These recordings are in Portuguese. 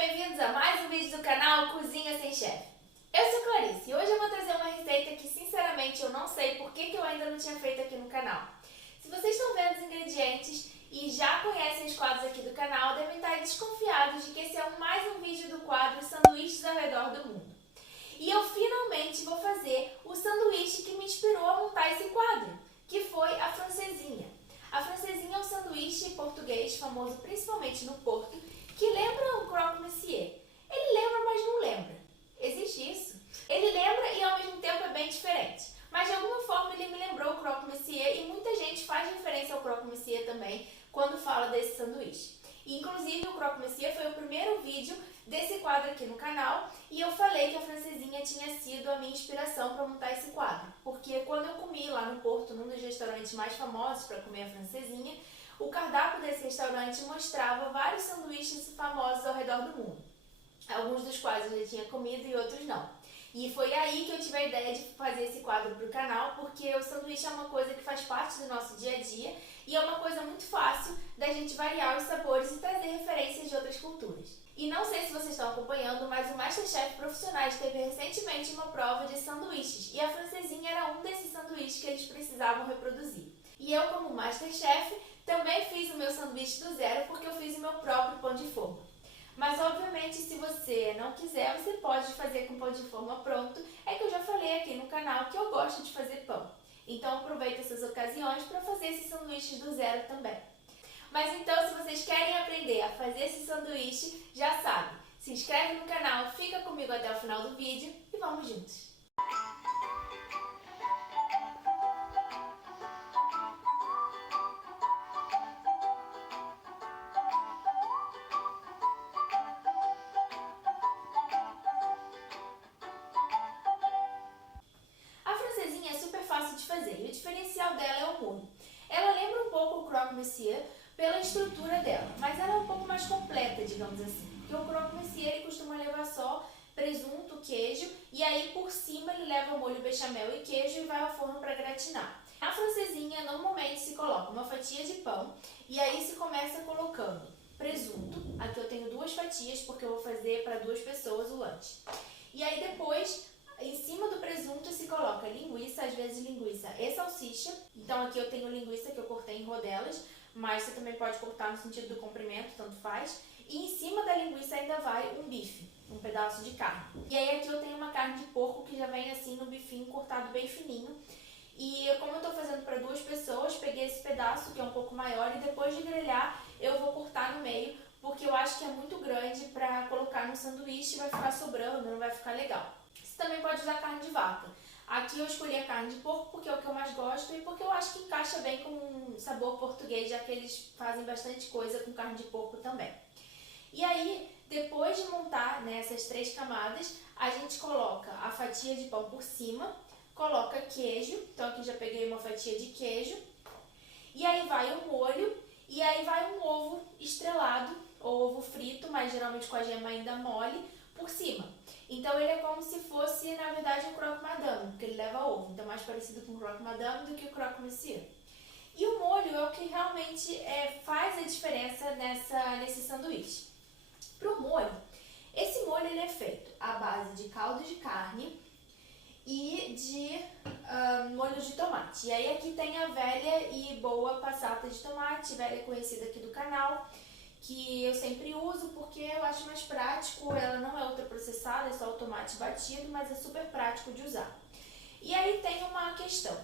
bem-vindos a mais um vídeo do canal Cozinha Sem Chefe. Eu sou Clarice e hoje eu vou trazer uma receita que sinceramente eu não sei por que eu ainda não tinha feito aqui no canal. Se vocês estão vendo os ingredientes e já conhecem os quadros aqui do canal, devem estar desconfiados de que esse é mais um vídeo do quadro Sanduíches ao Redor do Mundo. E eu finalmente vou fazer o sanduíche que me inspirou a montar esse quadro, que foi a francesinha. A francesinha é um sanduíche português famoso principalmente no Porto, que lembra o croque monsieur. Ele lembra, mas não lembra. Existe isso? Ele lembra e ao mesmo tempo é bem diferente. Mas de alguma forma ele me lembrou o croque monsieur e muita gente faz referência ao croque monsieur também quando fala desse sanduíche. E, inclusive o croque monsieur foi o primeiro vídeo desse quadro aqui no canal e eu falei que a francesinha tinha sido a minha inspiração para montar esse quadro. Porque quando eu comi lá no Porto, num dos restaurantes mais famosos para comer a francesinha, o cardápio desse restaurante mostrava vários sanduíches famosos ao redor do mundo. Alguns dos quais eu já tinha comido e outros não. E foi aí que eu tive a ideia de fazer esse quadro para o canal, porque o sanduíche é uma coisa que faz parte do nosso dia a dia e é uma coisa muito fácil da gente variar os sabores e trazer referências de outras culturas. E não sei se vocês estão acompanhando, mas o MasterChef Profissionais teve recentemente uma prova de sanduíches e a francesinha era um desses sanduíches que eles precisavam reproduzir. E eu, como MasterChef, também fiz o meu sanduíche do zero porque eu fiz o meu próprio pão de forma. Mas, obviamente, se você não quiser, você pode fazer com pão de forma pronto. É que eu já falei aqui no canal que eu gosto de fazer pão. Então, aproveita essas ocasiões para fazer esses sanduíches do zero também. Mas então, se vocês querem aprender a fazer esse sanduíche, já sabe. Se inscreve no canal, fica comigo até o final do vídeo e vamos juntos! De fazer. E o diferencial dela é o molho. Ela lembra um pouco o croque monsieur pela estrutura dela, mas ela é um pouco mais completa, digamos assim. Porque o croque monsieur ele costuma levar só presunto, queijo e aí por cima ele leva molho bechamel e queijo e vai ao forno para gratinar. A francesinha normalmente se coloca uma fatia de pão e aí se começa colocando presunto. Aqui eu tenho 2 fatias porque eu vou fazer para 2 pessoas o lanche. E aí depois em cima do presunto se coloca linguiça, às vezes linguiça e salsicha. Então aqui eu tenho linguiça que eu cortei em rodelas, mas você também pode cortar no sentido do comprimento, tanto faz. E em cima da linguiça ainda vai um bife, um pedaço de carne. E aí aqui eu tenho uma carne de porco que já vem assim no bifinho cortado bem fininho. E como eu tô fazendo para 2 pessoas, peguei esse pedaço que é um pouco maior e depois de grelhar eu vou cortar no meio, porque eu acho que é muito grande para colocar no sanduíche e vai ficar sobrando, não vai ficar legal. Você também pode usar carne de vaca. Aqui eu escolhi a carne de porco porque é o que eu mais gosto e porque eu acho que encaixa bem com o sabor português, já que eles fazem bastante coisa com carne de porco também. E aí, depois de montar essas 3 camadas, a gente coloca a fatia de pão por cima, coloca queijo, então aqui já peguei uma fatia de queijo, e aí vai o molho, e aí vai um ovo estrelado, ou ovo frito, mas geralmente com a gema ainda mole, por cima. Então ele é como se fosse, na verdade, um croque madame, porque ele leva ovo. Então é mais parecido com o croque madame do que o croque monsieur. E o molho é o que realmente faz a diferença nesse sanduíche. Para o molho, esse molho ele é feito à base de caldo de carne e de molho de tomate. E aí aqui tem a velha e boa passata de tomate, velha conhecida aqui do canal, que eu sempre uso porque eu acho mais prático, ela não é ultraprocessada, é só o tomate batido, mas é super prático de usar. E aí tem uma questão,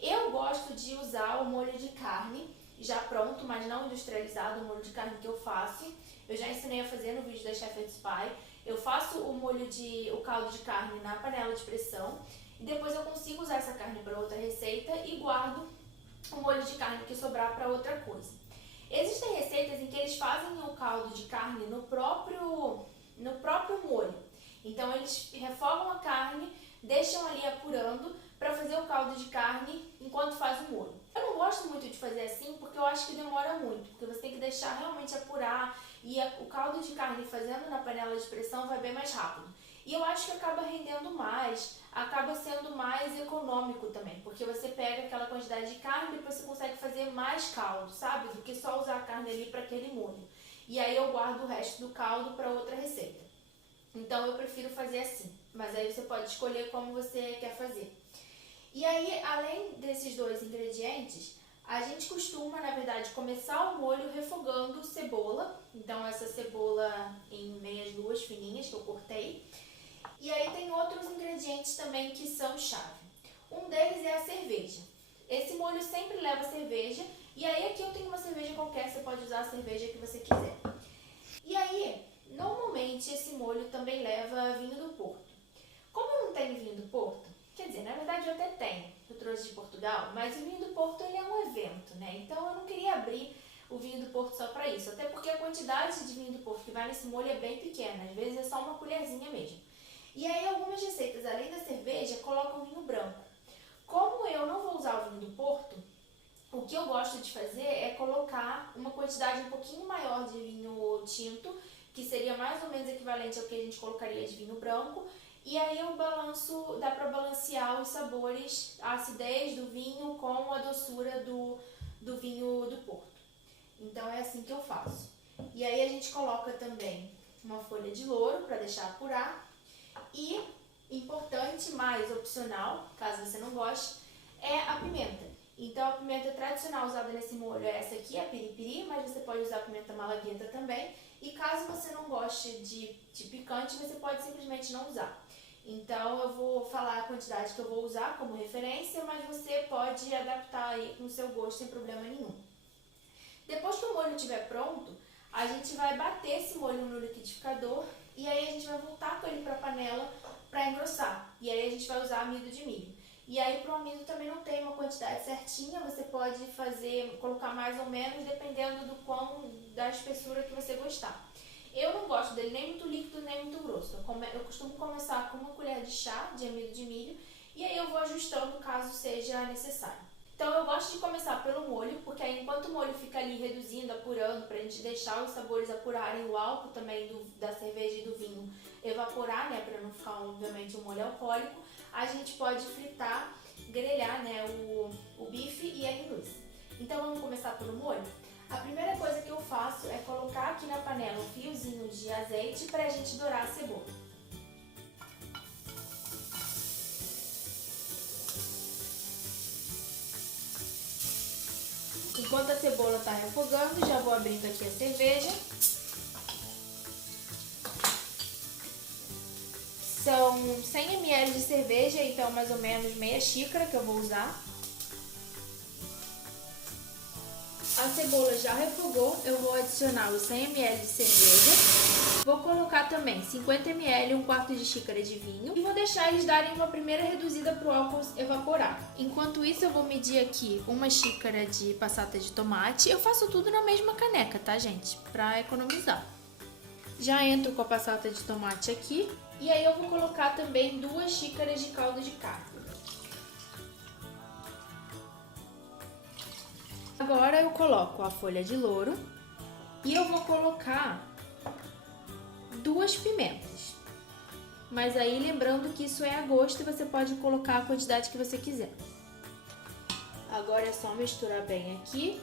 eu gosto de usar o molho de carne já pronto, mas não industrializado, o molho de carne que eu faço, eu já ensinei a fazer no vídeo da Shepherd's Pie, eu faço o caldo de carne na panela de pressão e depois eu consigo usar essa carne para outra receita e guardo o molho de carne que sobrar para outra coisa. Existem receitas em que eles fazem o caldo de carne no próprio molho. Então eles refogam a carne, deixam ali apurando para fazer o caldo de carne enquanto faz o molho. Eu não gosto muito de fazer assim porque eu acho que demora muito, porque você tem que deixar realmente apurar e o caldo de carne fazendo na panela de pressão vai bem mais rápido. E eu acho que acaba rendendo mais, acaba sendo mais econômico também, porque você pega aquela quantidade de carne e depois você consegue fazer mais caldo, sabe? Do que só usar a carne ali para aquele molho. e aí eu guardo o resto do caldo para outra receita. Então eu prefiro fazer assim, mas aí você pode escolher como você quer fazer. E aí, além desses dois ingredientes, a gente costuma, na verdade, começar o molho refogando cebola. Então essa cebola em meias luas fininhas que eu cortei. E aí tem outros ingredientes também que são chave. Um deles é a cerveja. Esse molho sempre leva cerveja. E aí aqui eu tenho uma cerveja qualquer, você pode usar a cerveja que você quiser. E aí, normalmente esse molho também leva vinho do Porto. Como eu não tenho vinho do Porto, quer dizer, na verdade eu até tenho, eu trouxe de Portugal, mas o vinho do Porto ele é um evento, né? Então eu não queria abrir o vinho do Porto só para isso, até porque a quantidade de vinho do Porto que vai nesse molho é bem pequena, às vezes é só uma colherzinha mesmo. E aí algumas receitas, além da cerveja, colocam vinho branco. Como eu não vou usar o vinho do Porto, o que eu gosto de fazer é colocar uma quantidade um pouquinho maior de vinho tinto, que seria mais ou menos equivalente ao que a gente colocaria de vinho branco, e aí eu balanço, dá para balancear os sabores, a acidez do vinho com a doçura do vinho do Porto. Então é assim que eu faço. E aí a gente coloca também uma folha de louro para deixar apurar. E, importante, mais opcional, caso você não goste, é a pimenta. Então a pimenta tradicional usada nesse molho é essa aqui, a piripiri, mas você pode usar a pimenta malagueta também. E caso você não goste de picante, você pode simplesmente não usar. Então eu vou falar a quantidade que eu vou usar como referência, mas você pode adaptar aí com o seu gosto sem problema nenhum. Depois que o molho estiver pronto, a gente vai bater esse molho no liquidificador e aí a gente vai voltar com ele para a panela para engrossar. E aí a gente vai usar amido de milho. E aí pro amido também não tem uma quantidade certinha, você pode colocar mais ou menos dependendo da espessura que você gostar. Eu não gosto dele nem muito líquido nem muito grosso. Eu costumo começar com uma colher de chá de amido de milho e aí eu vou ajustando caso seja necessário. Então eu gosto de começar pelo molho, porque aí enquanto o molho fica ali reduzindo, apurando, pra gente deixar os sabores apurarem, o álcool também da cerveja e do vinho evaporar, né, pra não ficar obviamente um molho alcoólico, a gente pode fritar, grelhar, né, o bife e a linguiça. Então vamos começar pelo molho? A primeira coisa que eu faço é colocar aqui na panela um fiozinho de azeite pra gente dourar a cebola. Enquanto a cebola está refogando, já vou abrindo aqui a cerveja. São 100 ml de cerveja, então mais ou menos meia xícara que eu vou usar. A cebola já refogou, eu vou adicionar os 100 ml de cerveja. Vou colocar também 50 ml, um quarto de xícara de vinho. E vou deixar eles darem uma primeira reduzida para o álcool evaporar. Enquanto isso eu vou medir aqui uma xícara de passata de tomate. Eu faço tudo na mesma caneca, tá gente? Para economizar. Já entro com a passata de tomate aqui. E aí eu vou colocar também 2 xícaras de caldo de carne. Agora eu coloco a folha de louro e eu vou colocar 2 pimentas. Mas aí lembrando que isso é a gosto e você pode colocar a quantidade que você quiser. Agora é só misturar bem aqui.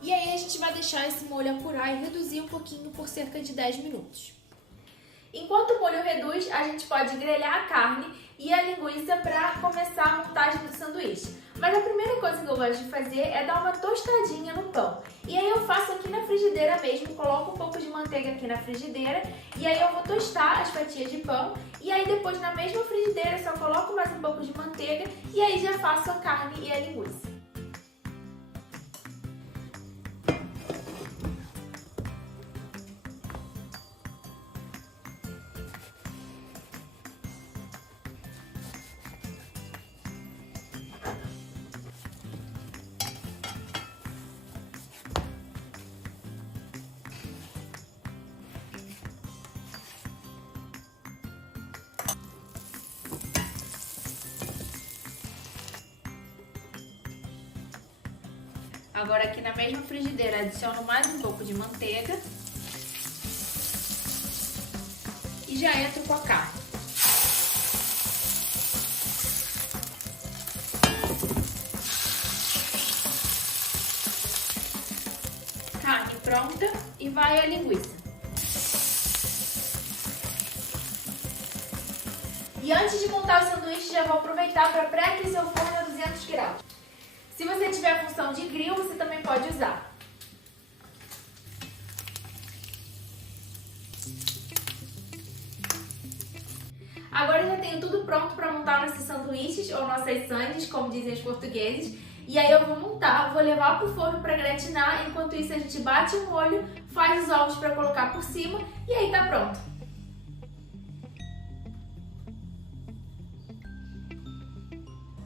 E aí a gente vai deixar esse molho apurar e reduzir um pouquinho por cerca de 10 minutos. Enquanto o molho reduz, a gente pode grelhar a carne e a linguiça para começar a montagem do sanduíche. Mas a primeira coisa que eu gosto de fazer é dar uma tostadinha no pão. E aí eu faço aqui na frigideira mesmo, coloco um pouco de manteiga aqui na frigideira e aí eu vou tostar as fatias de pão. E aí depois na mesma frigideira só coloco mais um pouco de manteiga e aí já faço a carne e a linguiça. Agora aqui na mesma frigideira adiciono mais um pouco de manteiga e já entro com a carne. pronta e vai a linguiça. E antes de montar o sanduíche, já vou aproveitar para pré-aquecer o forno a 200 graus. Se você tiver a função de grill, você também pode usar. Agora eu já tenho tudo pronto para montar nossos sanduíches, ou nossas sandes, como dizem os portugueses. E aí eu vou montar, vou levar pro forno para gratinar. Enquanto isso a gente bate o molho, faz os ovos para colocar por cima e aí tá pronto.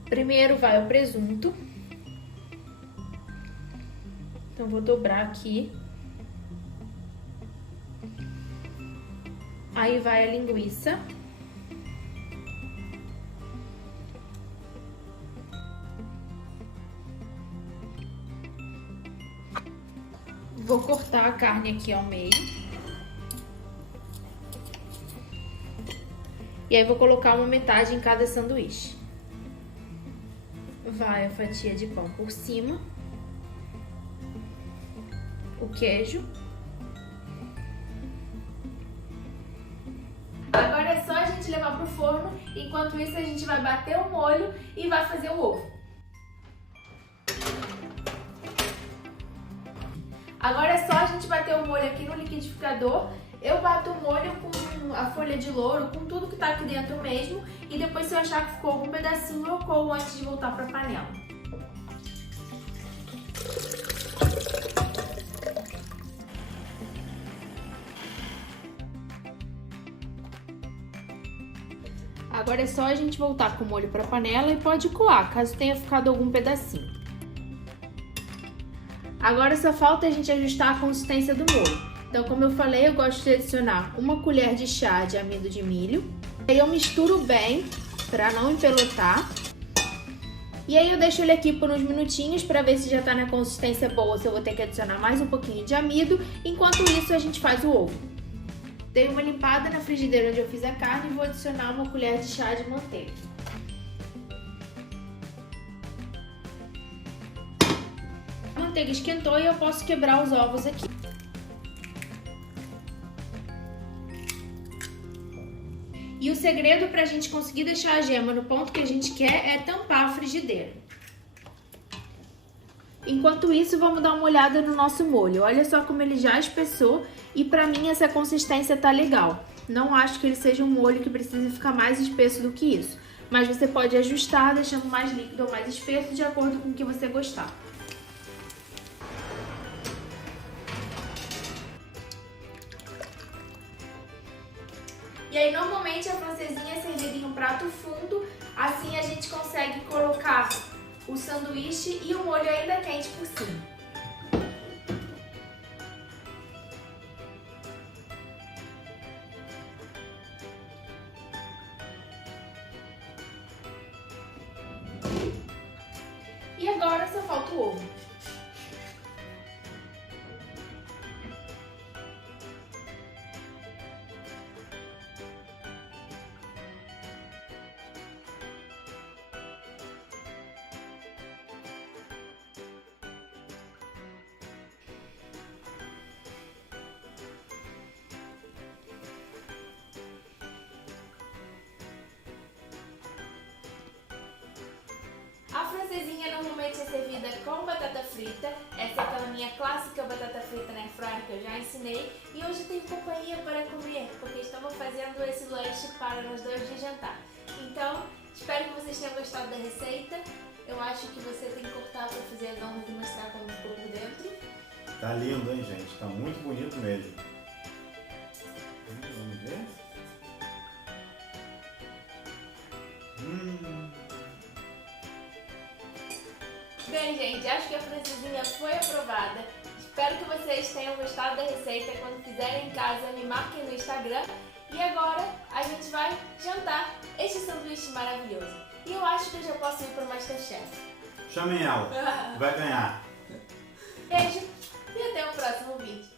Primeiro vai o presunto. Então vou dobrar aqui. Aí vai a linguiça. Vou cortar a carne aqui ao meio. E aí vou colocar uma metade em cada sanduíche. Vai a fatia de pão por cima. O queijo. Agora é só a gente levar pro forno. Enquanto isso a gente vai bater o molho e vai fazer o ovo. Agora é só a gente bater o molho aqui no liquidificador. Eu bato o molho com a folha de louro, com tudo que tá aqui dentro mesmo. E depois, se eu achar que ficou algum pedacinho, eu coo antes de voltar pra panela. Agora é só a gente voltar com o molho pra panela e pode coar, caso tenha ficado algum pedacinho. Agora só falta a gente ajustar a consistência do molho. Então, como eu falei, eu gosto de adicionar 1 colher de chá de amido de milho. Aí eu misturo bem para não empelotar. E aí eu deixo ele aqui por uns minutinhos para ver se já tá na consistência boa, se eu vou ter que adicionar mais um pouquinho de amido. Enquanto isso, a gente faz o ovo. Dei uma limpada na frigideira onde eu fiz a carne e vou adicionar 1 colher de chá de manteiga. A manteiga esquentou e eu posso quebrar os ovos aqui. E o segredo para a gente conseguir deixar a gema no ponto que a gente quer é tampar a frigideira. Enquanto isso, vamos dar uma olhada no nosso molho. Olha só como ele já espessou e para mim essa consistência tá legal. Não acho que ele seja um molho que precise ficar mais espesso do que isso. Mas você pode ajustar, deixando mais líquido ou mais espesso, de acordo com o que você gostar. E aí, normalmente, a francesinha é servida em um prato fundo, assim a gente consegue colocar o sanduíche e o molho ainda quente por cima. E agora só falta o ovo. A francesinha normalmente é servida com batata frita. Essa é aquela minha clássica batata frita na airfryer que eu já ensinei. E hoje tenho companhia para comer, porque estamos fazendo esse lanche para nós dois de jantar. Então, espero que vocês tenham gostado da receita. Eu acho que você tem que cortar para fazer as honras e mostrar como ficou por dentro. Tá lindo, hein, gente? Tá muito bonito mesmo. Vamos ver? Bem, gente, acho que a francesinha foi aprovada. Espero que vocês tenham gostado da receita. Quando fizerem em casa, me marquem no Instagram. E agora a gente vai jantar este sanduíche maravilhoso. E eu acho que eu já posso ir para o Masterchef. Chamem ela, vai ganhar. Beijo e até o próximo vídeo.